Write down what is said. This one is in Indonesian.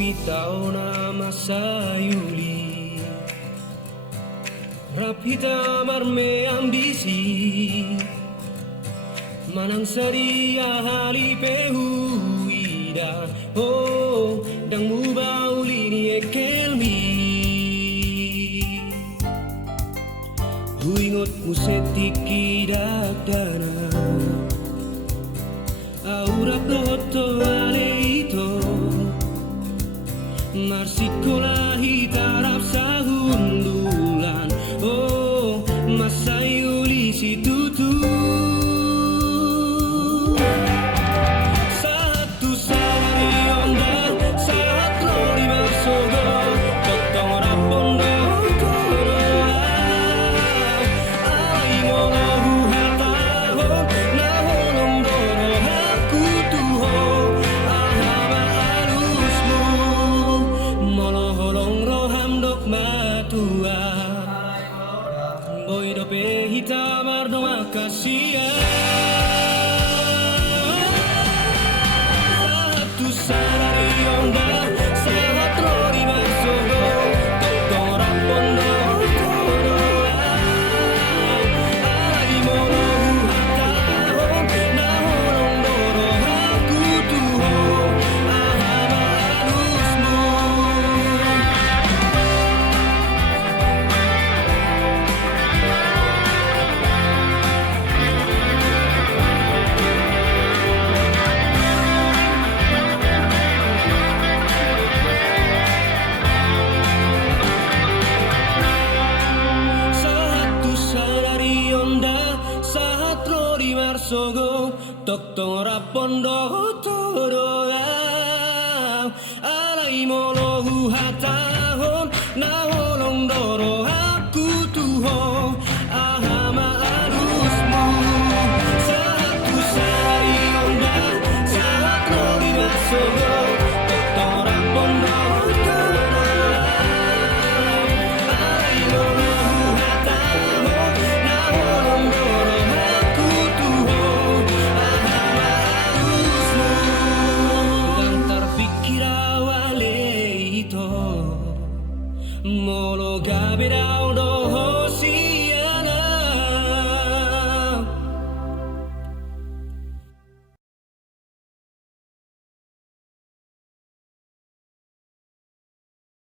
rapitaw na masayuli Rapita marme ambisi Manang saria halipehu ida Oh, dang mubauli ni ekelmi Huingot musetik idagdana Aurap loto aleito Marsikolah tarap sahundulan Oh, masayuli si tutu Satu sari onda Saat lori masogo Totong rapondo Ai molohu hataho Naholong doro haku tuho Ahama alusmu Moloholong roham dok matua Boy dope hitamar dong akasia Satu sarari onda Sahat lori masogo Totong rapondo Ai molohu hataho Naholong doro haku tuho Ahama alusmu Satu sarari onda Sahat lori marsogo Totong rapondo toroa Alai molohu hatahon Naholong doro haku tuho Ahama alusmu Satu sarari onda Sahat lori marsogo Totong rapondo toroa Alai molohu hatahon Naholong doro haku tuho Ahama alusmu Dan terpikir awale ito Molo gabedao do